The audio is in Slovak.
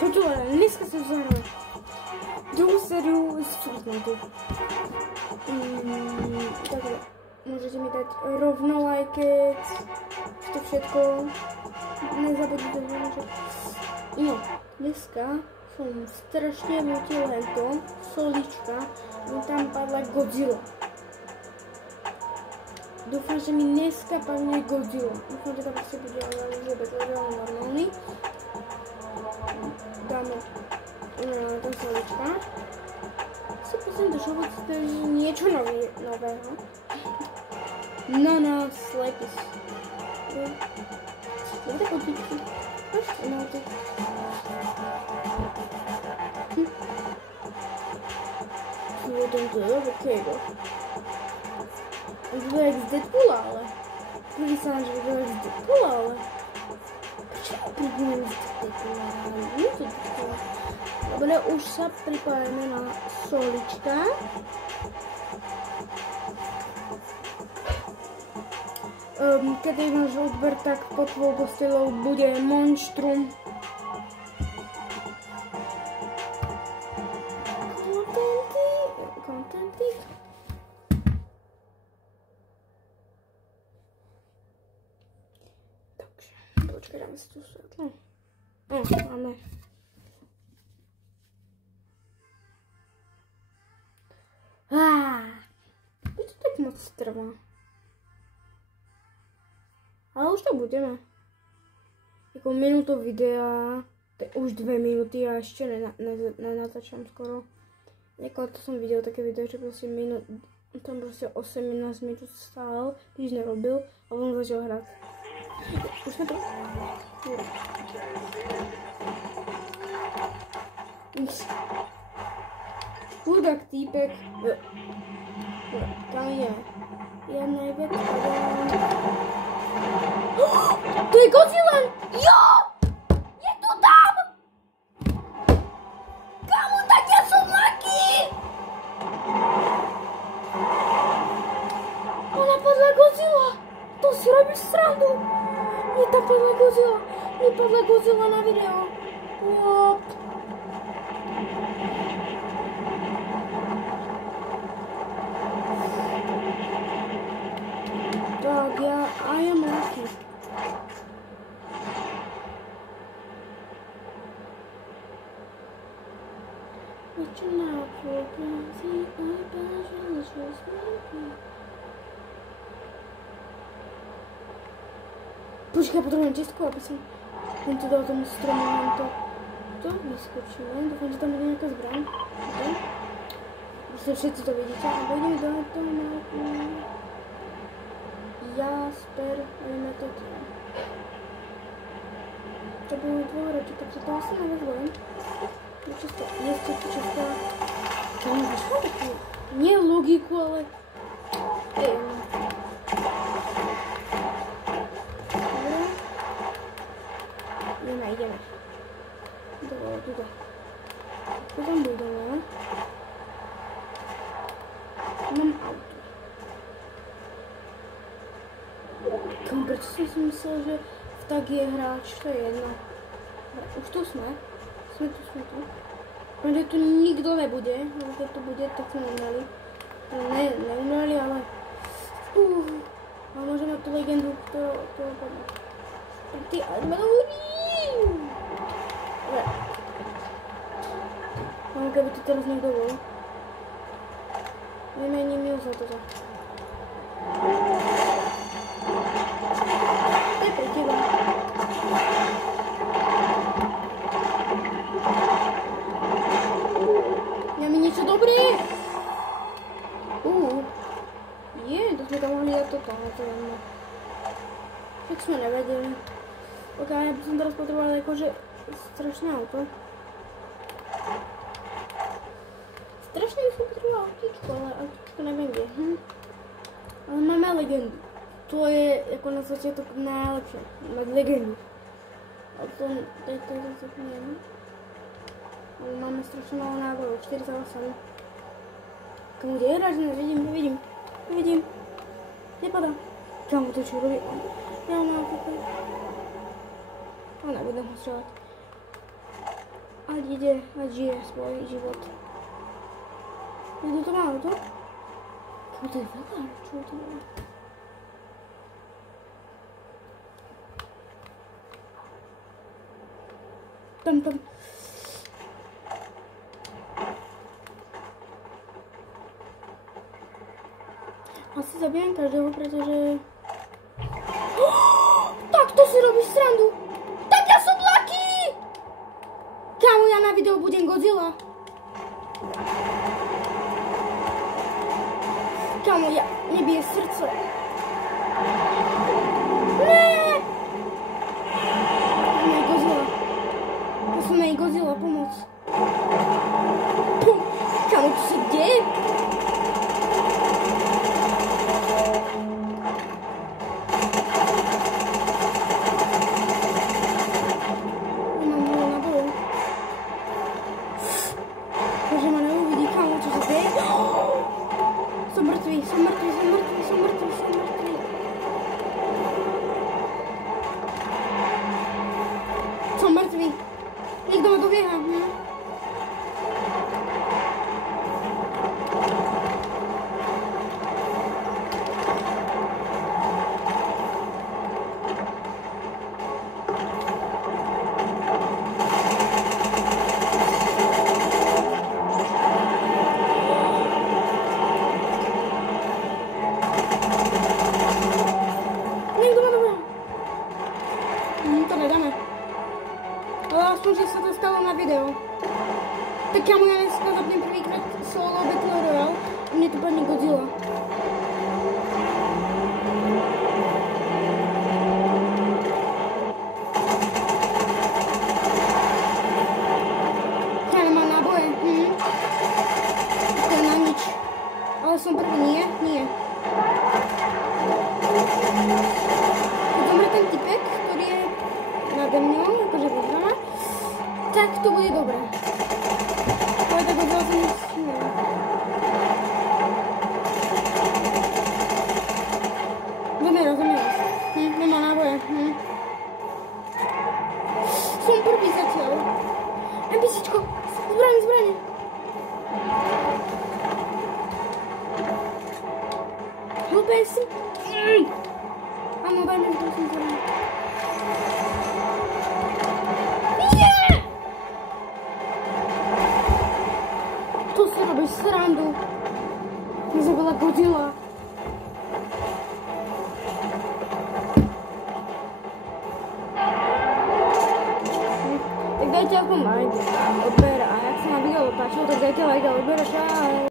Toto, ale dneska jsem zahrala druhou sériu z Fortniteu. Takhle, můžete mi dát rovno lajket, to všetko. Nezabudnite že... No, dneska som strašne lutil hento, solička, mi tam padla Godzilla. Dúfam, že mi dneska padne Godzilla. Dúfam, že to proste bude ale normálny. Dáme do solička. Si pozriem do šovoci, to je niečo nového. No, slepis. Dobre kotičky. Ešte no to. Tento je dobrý kejbo. Vygleda jak z Deadpoola, ale. Prvý sa nám, že vygleda jak z Deadpoola, ale. Prečo ja pripomínam z Deadpoola? Nie to Deadpoola. Dobre, už sa pripájame na solička. Keď je náš odber, tak pod tvojou postelou bude monštrum. Kontenty. Takže, počkaj, dáme si tu svetlo. Máme. Prečo tak moc trvá? Ale už to budeme. Jako minútu videa, to je už 2 minúty a ešte nenatáčam skoro. Jako to som videl také video, že proste tam proste 18 minút stál, nič nerobil a on začal hrať. Už sme to... Chudák týpek. Tam je. Ja najviac padám. To je Godzilla! Jo! Je to tam! Kamu, tak ja som Maki! Ona padla Godzilla! To si robíš srandu! Nie tam padla Godzilla! Nie padla Godzilla na video! What? Tak, I am lucky. Začíná proklází, a pážel, že smíky. Počkej, potrebujem čistku, aby som to dal tomu stromu, to vyskočíme. Dúfam, že tam bude nejaká zbraň. Proste všetci to vidíte. A ideme do toho mapu. Jasper, ideme to tu. To budeme dôveračiť, takže to asi nevezvojím. Čisto, ještě čisto. To nevyšlo takú, nie logiku, ale... Dobre. Ideme. Tuto. To tam budeme. Mám auto. Kam, prečo som si myslel, že tak je hráč, to je jedno. Už tu sme. Sme tu. Protože tu nikdo nebude, ale keď to bude, tak sme umreli. Neumreli, ale... A môžeme tú legendu, ktorú padne. Ty armadúry! Dobre. Mám, keby tu teraz niekto bol. Vymením ju za toto. To je pre teba. Máme niečo dobré. To sme tam mohli dať toto, ale to jedno. Tak sme nevedeli. Ok, ja by som teraz potrebovala akože strašné auto. Strašne by som potrebovala autíčko, ale autíčko neviem kde. Ale máme legendu. To je ako na začiatok najlepšie. Mať legendu. Ale to je neviem. Ale máme strašne malo nábojov. 48. Kamu, kde je hráč? Nevidím. Nepadá. Kamu, to čo robí? Ja mám kúpať. Ale nebudem ho střelať. ať ide, ať žije svoj život. Kto to má auto? Kto to je veľa? Čo to má? Tam. Asi zabijem každého, pretože... Takto si robíš srandu! Tak ja som Lucky! Kámo, ja na videu budem Godzilla. Kámo, ja nebije srdce. Nee! Nej, Godzilla. Ja som nej Godzilla, pomoc. Kámo, čo sa deje? Som mŕtvý. Som mŕtvý. Niekto ma dobieha, ne? To nedáme. Ale aspoň, že sa to stalo na video. Tak ja mu ja dneska zapnem prvýkrát solo Battle Royale a mne tu padne Godzilla. Ja nemám náboje. To je na nič. Ale som prvý, nie? Nie. Keď zomre ten typek, ktorý je nade mňou, akože Godzilla, tak to bude dobré. Ale tak Godzilla sa nesmie. Zomiera. Nemá náboje. Som prvý zatiaľ. NPCčko, zbranie. Hlúpej si. Áno, daj mi prosím zbranie. Tu si robíš srandu. Mi zabila Godzilla. Tak dajte ako like, odber a jak sa vám video páčilo, tak dajte like a odber a čau.